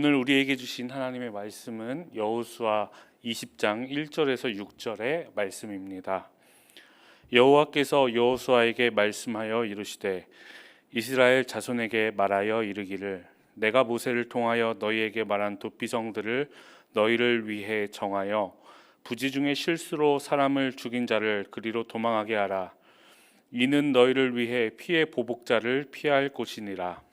오늘 우리에게 주신 하나님의 말씀은 여호수아 20장 1절에서 6절의 말씀입니다. 여호와께서 여호수아에게 말씀하여 이르시되 이스라엘 자손에게 말하여 이르기를 내가 모세를 통하여 너희에게 말한 도피성들을 너희를 위해 정하여 부지 중에 실수로 사람을 죽인 자를 그리로 도망하게 하라. 이는 너희를 위해 피의 보복자를 피할 곳이니라.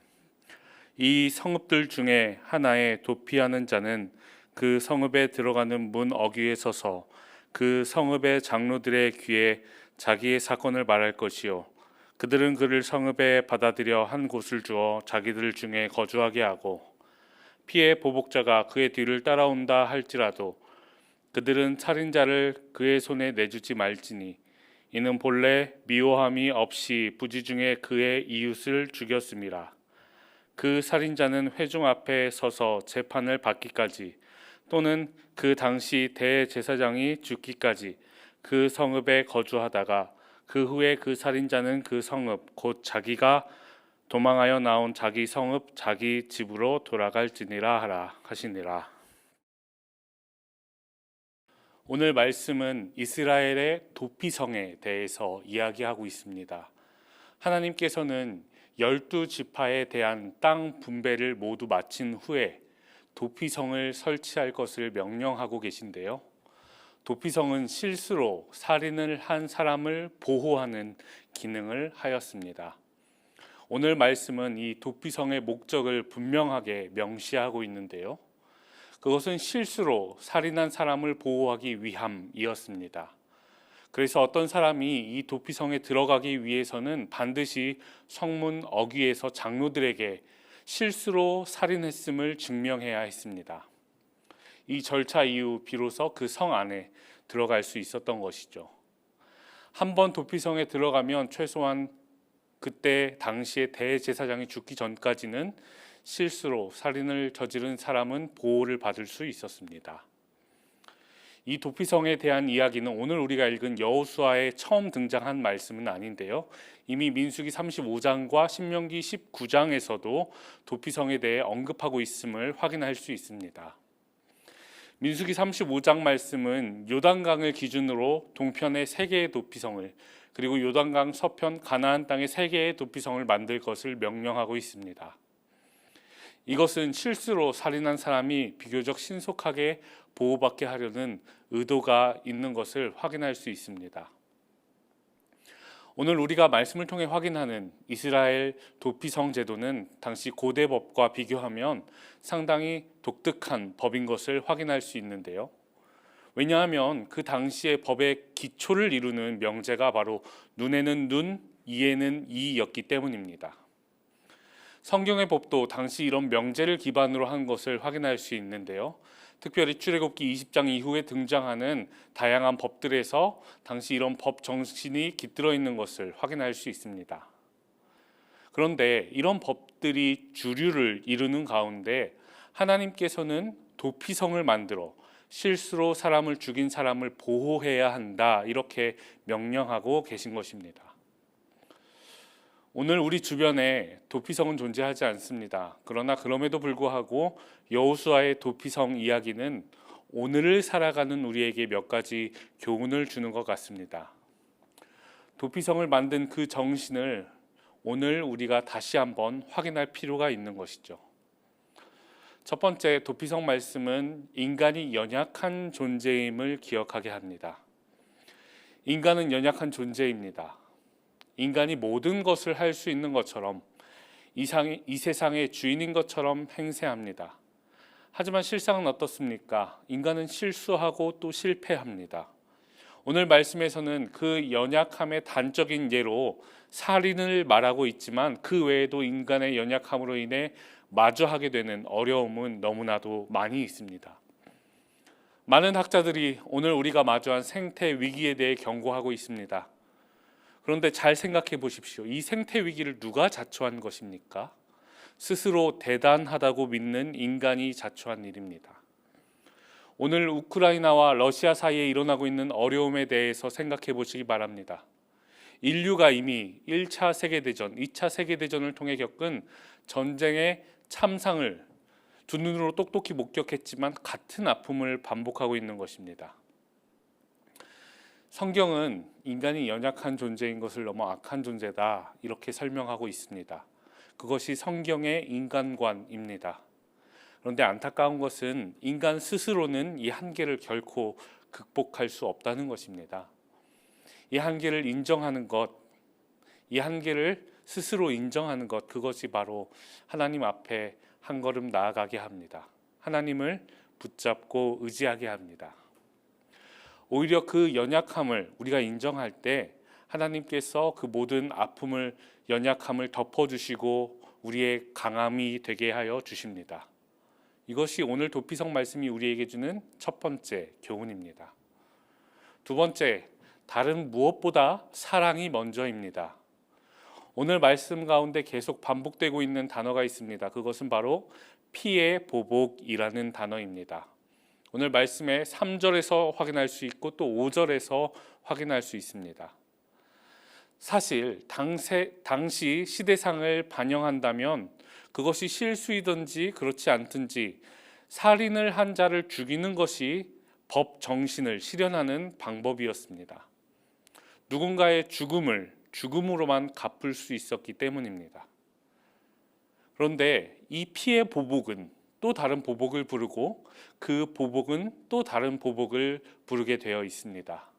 이 성읍들 중에 하나에 도피하는 자는 그 성읍에 들어가는 문 어귀에 서서 그 성읍의 장로들의 귀에 자기의 사건을 말할 것이요 그들은 그를 성읍에 받아들여 한 곳을 주어 자기들 중에 거주하게 하고 피의 보복자가 그의 뒤를 따라온다 할지라도 그들은 살인자를 그의 손에 내주지 말지니 이는 본래 미워함이 없이 부지 중에 그의 이웃을 죽였음이라. 그 살인자는 회중 앞에 서서 재판을 받기까지 또는 그 당시 대제사장이 죽기까지 그 성읍에 거주하다가 그 후에 그 살인자는 그 성읍 곧 자기가 도망하여 나온 자기 성읍 자기 집으로 돌아갈지니라 하라 하시니라. 오늘 말씀은 이스라엘의 도피성에 대해서 이야기하고 있습니다. 하나님께서는 12지파에 대한 땅 분배를 모두 마친 후에 도피성을 설치할 것을 명령하고 계신데요. 도피성은 실수로 살인을 한 사람을 보호하는 기능을 하였습니다. 오늘 말씀은 이 도피성의 목적을 분명하게 명시하고 있는데요. 그것은 실수로 살인한 사람을 보호하기 위함이었습니다. 그래서 어떤 사람이 이 도피성에 들어가기 위해서는 반드시 성문 어귀에서 장로들에게 실수로 살인했음을 증명해야 했습니다. 이 절차 이후 비로소 그 성 안에 들어갈 수 있었던 것이죠. 한번 도피성에 들어가면 최소한 그때 당시에 대제사장이 죽기 전까지는 실수로 살인을 저지른 사람은 보호를 받을 수 있었습니다. 이 도피성에 대한 이야기는 오늘 우리가 읽은 여호수아에 처음 등장한 말씀은 아닌데요. 이미 민수기 35장과 신명기 19장에서도 도피성에 대해 언급하고 있음을 확인할 수 있습니다. 민수기 35장 말씀은 요단강을 기준으로 동편의 3개의 도피성을 그리고 요단강 서편 가나안 땅의 3개의 도피성을 만들 것을 명령하고 있습니다. 이것은 실수로 살인한 사람이 비교적 신속하게 보호받게 하려는 의도가 있는 것을 확인할 수 있습니다. 오늘 우리가 말씀을 통해 확인하는 이스라엘 도피성 제도는 당시 고대 법과 비교하면 상당히 독특한 법인 것을 확인할 수 있는데요. 왜냐하면 그 당시의 법의 기초를 이루는 명제가 바로 눈에는 눈, 이에는 이였기 때문입니다. 성경의 법도 당시 이런 명제를 기반으로 한 것을 확인할 수 있는데요. 특별히 출애굽기 20장 이후에 등장하는 다양한 법들에서 당시 이런 법 정신이 깃들어 있는 것을 확인할 수 있습니다. 그런데 이런 법들이 주류를 이루는 가운데 하나님께서는 도피성을 만들어 실수로 사람을 죽인 사람을 보호해야 한다 이렇게 명령하고 계신 것입니다. 오늘 우리 주변에 도피성은 존재하지 않습니다. 그러나 그럼에도 불구하고 여호수아의 도피성 이야기는 오늘을 살아가는 우리에게 몇 가지 교훈을 주는 것 같습니다. 도피성을 만든 그 정신을 오늘 우리가 다시 한번 확인할 필요가 있는 것이죠. 첫 번째 도피성 말씀은 인간이 연약한 존재임을 기억하게 합니다. 인간은 연약한 존재입니다. 인간이 모든 것을 할 수 있는 것처럼 이 세상의 주인인 것처럼 행세합니다. 하지만 실상은 어떻습니까? 인간은 실수하고 또 실패합니다. 오늘 말씀에서는 그 연약함의 단적인 예로 살인을 말하고 있지만 그 외에도 인간의 연약함으로 인해 마주하게 되는 어려움은 너무나도 많이 있습니다. 많은 학자들이 오늘 우리가 마주한 생태 위기에 대해 경고하고 있습니다. 그런데 잘 생각해 보십시오. 이 생태 위기를 누가 자초한 것입니까? 스스로 대단하다고 믿는 인간이 자초한 일입니다. 오늘 우크라이나와 러시아 사이에 일어나고 있는 어려움에 대해서 생각해 보시기 바랍니다. 인류가 이미 1차 세계대전, 2차 세계대전을 통해 겪은 전쟁의 참상을 두 눈으로 똑똑히 목격했지만 같은 아픔을 반복하고 있는 것입니다. 성경은 인간이 연약한 존재인 것을 넘어 악한 존재다 이렇게 설명하고 있습니다. 그것이 성경의 인간관입니다. 그런데 안타까운 것은 인간 스스로는 이 한계를 결코 극복할 수 없다는 것입니다. 이 한계를 인정하는 것, 이 한계를 스스로 인정하는 것, 그것이 바로 하나님 앞에 한 걸음 나아가게 합니다. 하나님을 붙잡고 의지하게 합니다. 오히려 그 연약함을 우리가 인정할 때 하나님께서 그 모든 아픔을, 연약함을 덮어주시고 우리의 강함이 되게 하여 주십니다. 이것이 오늘 도피성 말씀이 우리에게 주는 첫 번째 교훈입니다. 두 번째, 다른 무엇보다 사랑이 먼저입니다. 오늘 말씀 가운데 계속 반복되고 있는 단어가 있습니다. 그것은 바로 피의 보복이라는 단어입니다. 오늘 말씀에 3절에서 확인할 수 있고 또 5절에서 확인할 수 있습니다. 사실 당시 시대상을 반영한다면 그것이 실수이든지 그렇지 않든지 살인을 한 자를 죽이는 것이 법 정신을 실현하는 방법이었습니다. 누군가의 죽음으로만 갚을 수 있었기 때문입니다. 그런데 이 피의 보복은 또 다른 보복을 부르고 그 보복은 또 다른 보복을 부르게 되어 있습니다.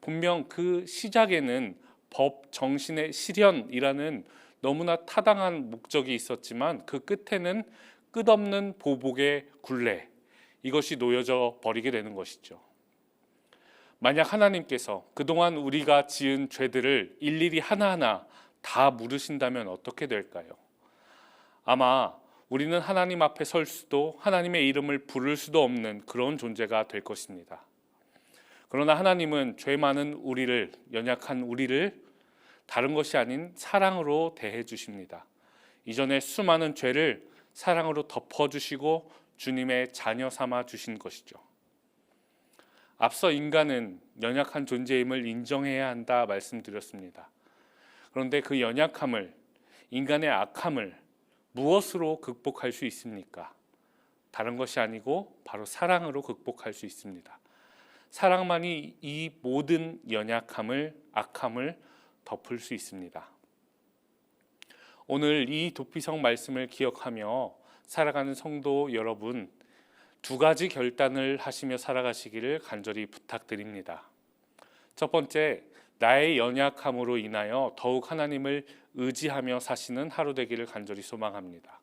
분명 그 시작에는 법 정신의 실현이라는 너무나 타당한 목적이 있었지만 그 끝에는 끝없는 보복의 굴레, 이것이 놓여져 버리게 되는 것이죠. 만약 하나님께서 그동안 우리가 지은 죄들을 일일이 하나하나 다 물으신다면 어떻게 될까요? 아마 우리는 하나님 앞에 설 수도 하나님의 이름을 부를 수도 없는 그런 존재가 될 것입니다. 그러나 하나님은 죄 많은 우리를, 연약한 우리를 다른 것이 아닌 사랑으로 대해 주십니다. 이전에 수많은 죄를 사랑으로 덮어주시고 주님의 자녀 삼아 주신 것이죠. 앞서 인간은 연약한 존재임을 인정해야 한다 말씀드렸습니다. 그런데 그 연약함을, 인간의 악함을 무엇으로 극복할 수 있습니까? 다른 것이 아니고 바로 사랑으로 극복할 수 있습니다. 사랑만이 이 모든 연약함을, 악함을 덮을 수 있습니다. 오늘 이 도피성 말씀을 기억하며 살아가는 성도 여러분, 두 가지 결단을 하시며 살아가시기를 간절히 부탁드립니다. 첫 번째, 나의 연약함으로 인하여 더욱 하나님을 의지하며 사시는 하루 되기를 간절히 소망합니다.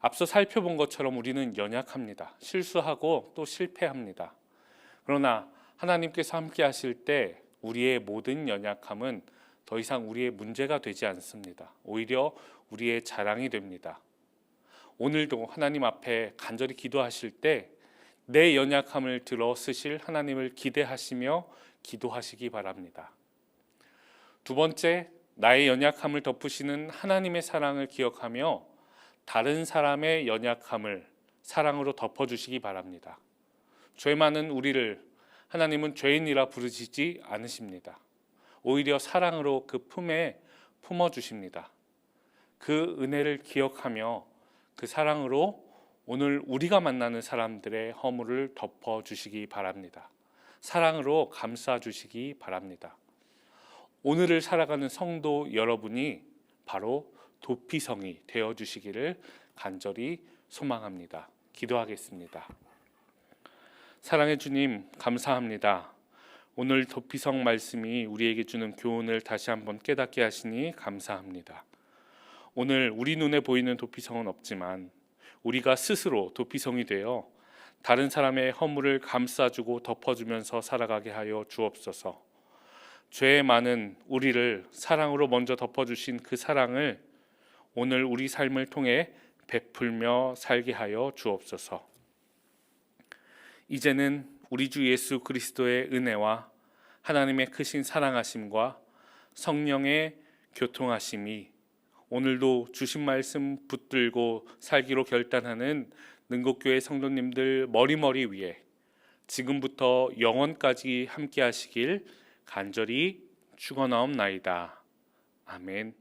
앞서 살펴본 것처럼 우리는 연약합니다. 실수하고 또 실패합니다. 그러나 하나님께서 함께 하실 때 우리의 모든 연약함은 더 이상 우리의 문제가 되지 않습니다. 오히려 우리의 자랑이 됩니다. 오늘도 하나님 앞에 간절히 기도하실 때 내 연약함을 들어 쓰실 하나님을 기대하시며 기도하시기 바랍니다. 두 번째, 나의 연약함을 덮으시는 하나님의 사랑을 기억하며 다른 사람의 연약함을 사랑으로 덮어주시기 바랍니다. 죄 많은 우리를 하나님은 죄인이라 부르시지 않으십니다. 오히려 사랑으로 그 품에 품어주십니다. 그 은혜를 기억하며 그 사랑으로 오늘 우리가 만나는 사람들의 허물을 덮어주시기 바랍니다. 사랑으로 감싸주시기 바랍니다. 오늘을 살아가는 성도 여러분이 바로 도피성이 되어주시기를 간절히 소망합니다. 기도하겠습니다. 사랑의 주님, 감사합니다. 오늘 도피성 말씀이 우리에게 주는 교훈을 다시 한번 깨닫게 하시니 감사합니다. 오늘 우리 눈에 보이는 도피성은 없지만 우리가 스스로 도피성이 되어 다른 사람의 허물을 감싸주고 덮어주면서 살아가게 하여 주옵소서. 죄 많은 우리를 사랑으로 먼저 덮어주신 그 사랑을 오늘 우리 삶을 통해 베풀며 살게 하여 주옵소서. 이제는 우리 주 예수 그리스도의 은혜와 하나님의 크신 사랑하심과 성령의 교통하심이 오늘도 주신 말씀 붙들고 살기로 결단하는 능곡교회 성도님들 머리머리 위에 지금부터 영원까지 함께 하시길 간절히 축원하옵나이다. 아멘.